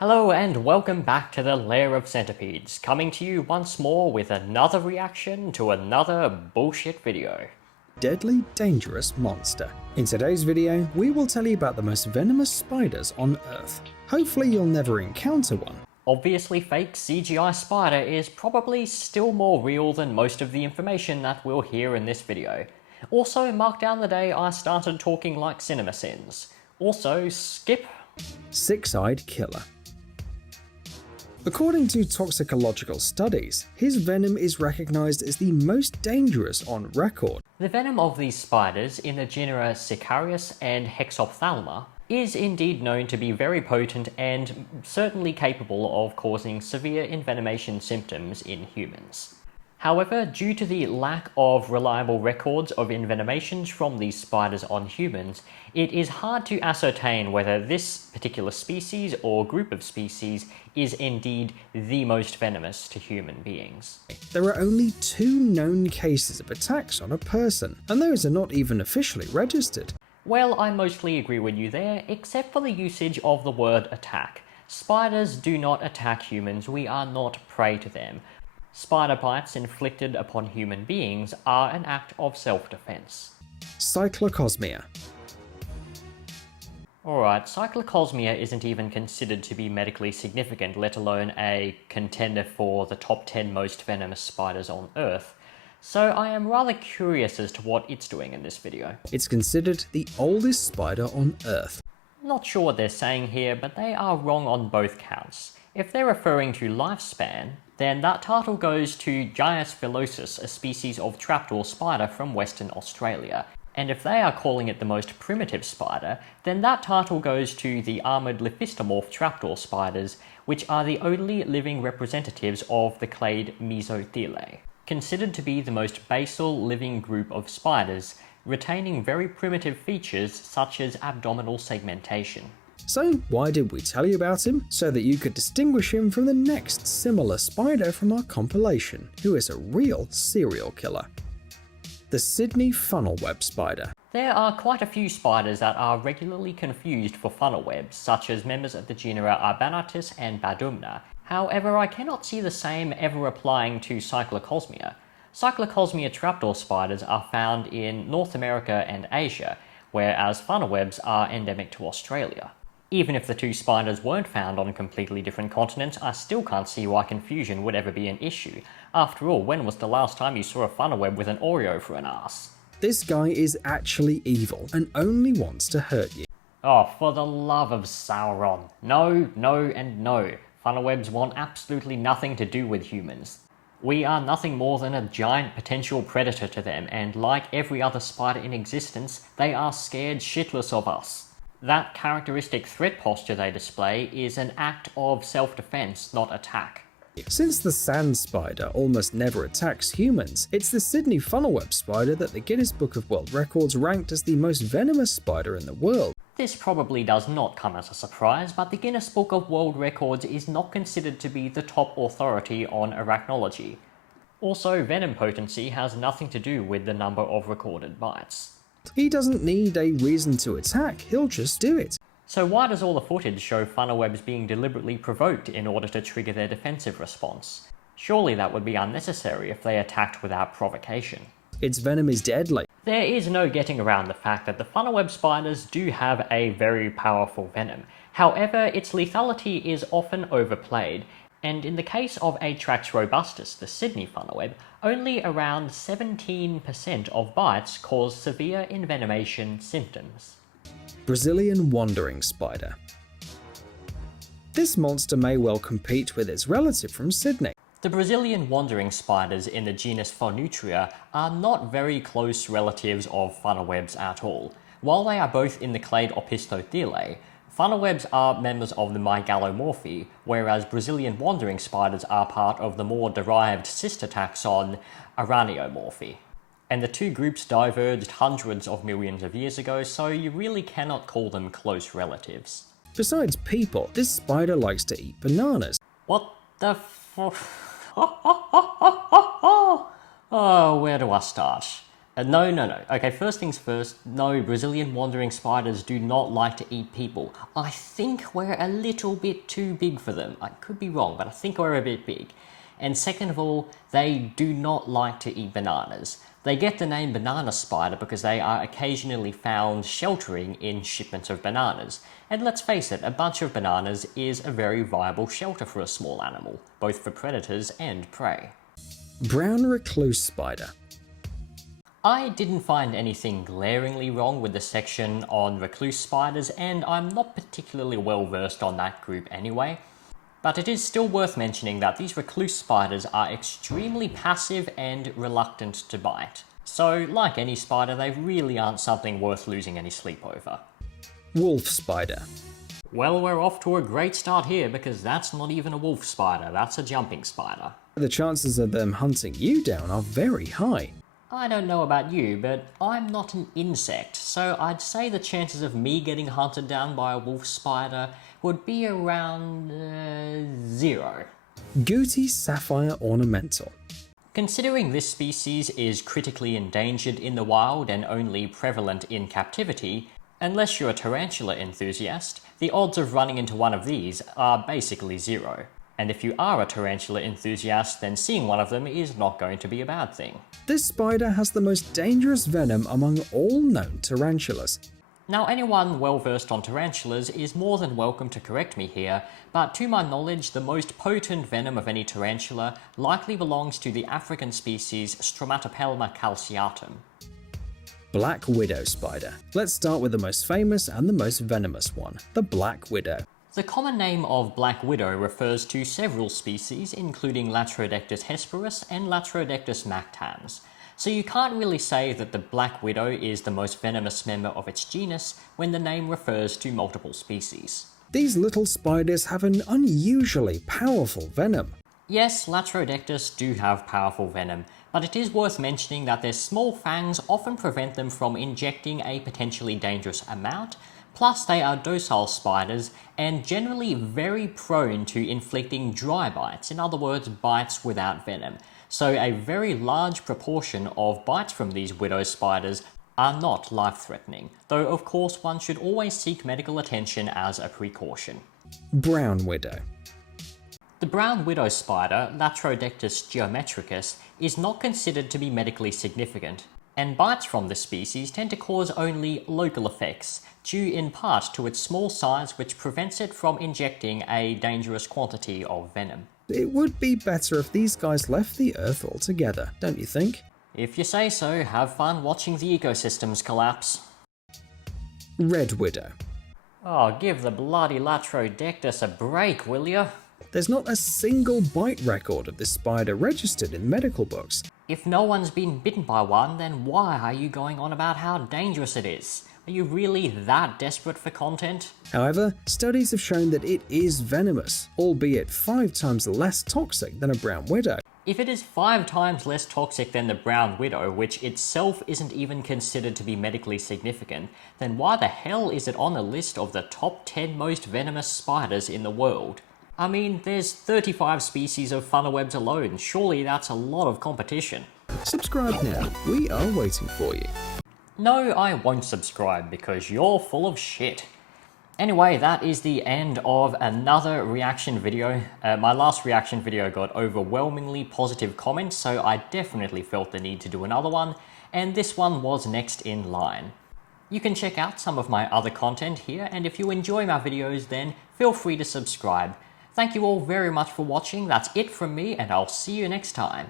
Hello and welcome back to the Lair of Centipedes, coming to you once more with another reaction to another bullshit video. Deadly dangerous monster. In today's video, we will tell you about the most venomous spiders on Earth. Hopefully you'll never encounter one. Obviously fake CGI spider is probably still more real than most of the information that we'll hear in this video. Also, mark down the day I started talking like CinemaSins. Also, skip. Six-eyed killer. According to toxicological studies, his venom is recognized as the most dangerous on record. The venom of these spiders in the genera Sicarius and Hexophthalma is indeed known to be very potent and certainly capable of causing severe envenomation symptoms in humans. However, due to the lack of reliable records of envenomations from these spiders on humans, it is hard to ascertain whether this particular species or group of species is indeed the most venomous to human beings. There are only 2 known cases of attacks on a person, and those are not even officially registered. Well, I mostly agree with you there, except for the usage of the word attack. Spiders do not attack humans, we are not prey to them. Spider bites inflicted upon human beings are an act of self-defense. Cyclocosmia. Alright, Cyclocosmia isn't even considered to be medically significant, let alone a contender for the top 10 most venomous spiders on Earth, so I am rather curious as to what it's doing in this video. It's considered the oldest spider on Earth. Not sure what they're saying here, but they are wrong on both counts. If they're referring to lifespan, then that title goes to Gaius phylosus, a species of trapdoor spider from Western Australia. And if they are calling it the most primitive spider, then that title goes to the armoured Lephistomorph trapdoor spiders, which are the only living representatives of the clade Mesothelae. Considered to be the most basal living group of spiders, retaining very primitive features such as abdominal segmentation. So why did we tell you about him? So that you could distinguish him from the next similar spider from our compilation, who is a real serial killer. The Sydney funnel web spider. There are quite a few spiders that are regularly confused for funnel webs, such as members of the genera Arbanatus and Badumna. However, I cannot see the same ever applying to Cyclocosmia. Cyclocosmia trapdoor spiders are found in North America and Asia, whereas funnel webs are endemic to Australia. Even if the two spiders weren't found on completely different continents, I still can't see why confusion would ever be an issue. After all, when was the last time you saw a funnel web with an Oreo for an ass? This guy is actually evil and only wants to hurt you. Oh, for the love of Sauron. No, no, and no. Funnel webs want absolutely nothing to do with humans. We are nothing more than a giant potential predator to them, and like every other spider in existence, they are scared shitless of us. That characteristic threat posture they display is an act of self-defense, not attack. Since the sand spider almost never attacks humans, it's the Sydney funnel web spider that the Guinness Book of World Records ranked as the most venomous spider in the world. This probably does not come as a surprise, but the Guinness Book of World Records is not considered to be the top authority on arachnology. Also, venom potency has nothing to do with the number of recorded bites. He doesn't need a reason to attack, he'll just do it. So why does all the footage show funnel webs being deliberately provoked in order to trigger their defensive response? Surely that would be unnecessary if they attacked without provocation. Its venom is deadly. There is no getting around the fact that the funnel web spiders do have a very powerful venom. However, its lethality is often overplayed, and in the case of Atrax robustus, the Sydney funnel web, only around 17% of bites cause severe envenomation symptoms. Brazilian wandering spider. This monster may well compete with its relative from Sydney. The Brazilian wandering spiders in the genus Phonutria are not very close relatives of funnel webs at all. While they are both in the clade Opisthothelae, funnel webs are members of the Mygallomorphae, whereas Brazilian wandering spiders are part of the more derived sister taxon Araneomorphae. And the two groups diverged hundreds of millions of years ago, so you really cannot call them close relatives. Besides people, this spider likes to eat bananas. What the Oh, where do I start? No. Okay, first things first, no, Brazilian wandering spiders do not like to eat people. I think we're a little bit too big for them. I could be wrong, but I think we're a bit big. And second of all, they do not like to eat bananas. They get the name banana spider because they are occasionally found sheltering in shipments of bananas. And let's face it, a bunch of bananas is a very viable shelter for a small animal, both for predators and prey. Brown recluse spider. I didn't find anything glaringly wrong with the section on recluse spiders, and I'm not particularly well versed on that group anyway. But it is still worth mentioning that these recluse spiders are extremely passive and reluctant to bite. So, like any spider, they really aren't something worth losing any sleep over. Wolf spider. Well, we're off to a great start here because that's not even a wolf spider, that's a jumping spider. The chances of them hunting you down are very high. I don't know about you, but I'm not an insect, so I'd say the chances of me getting hunted down by a wolf spider would be around 0. Gooty sapphire ornamental. Considering this species is critically endangered in the wild and only prevalent in captivity, unless you're a tarantula enthusiast, the odds of running into one of these are basically 0. And if you are a tarantula enthusiast, then seeing one of them is not going to be a bad thing. This spider has the most dangerous venom among all known tarantulas. Now, anyone well versed on tarantulas is more than welcome to correct me here, but to my knowledge, the most potent venom of any tarantula likely belongs to the African species Stromatopelma calciatum. Black widow spider. Let's start with the most famous and the most venomous one, the black widow. The common name of black widow refers to several species, including Latrodectus hesperus and Latrodectus mactans. So you can't really say that the black widow is the most venomous member of its genus when the name refers to multiple species. These little spiders have an unusually powerful venom. Yes, Latrodectus do have powerful venom, but it is worth mentioning that their small fangs often prevent them from injecting a potentially dangerous amount. Plus, they are docile spiders and generally very prone to inflicting dry bites, in other words, bites without venom. So a very large proportion of bites from these widow spiders are not life-threatening, though of course one should always seek medical attention as a precaution. Brown widow. The brown widow spider, Latrodectus geometricus, is not considered to be medically significant, and bites from this species tend to cause only local effects, due in part to its small size which prevents it from injecting a dangerous quantity of venom. It would be better if these guys left the Earth altogether, don't you think? If you say so, have fun watching the ecosystems collapse. Red widow. Oh, give the bloody Latrodectus a break, will ya? There's not a single bite record of this spider registered in medical books. If no one's been bitten by one, then why are you going on about how dangerous it is? Are you really that desperate for content? However, studies have shown that it is venomous, albeit 5 times less toxic than a brown widow. If it is 5 times less toxic than the brown widow, which itself isn't even considered to be medically significant, then why the hell is it on the list of the top 10 most venomous spiders in the world? I mean, there's 35 species of funnelwebs alone, surely that's a lot of competition. Subscribe now, we are waiting for you. No, I won't subscribe because you're full of shit. Anyway, that is the end of another reaction video. My last reaction video got overwhelmingly positive comments, so I definitely felt the need to do another one, and this one was next in line. You can check out some of my other content here, and if you enjoy my videos, then feel free to subscribe. Thank you all very much for watching. That's it from me, and I'll see you next time.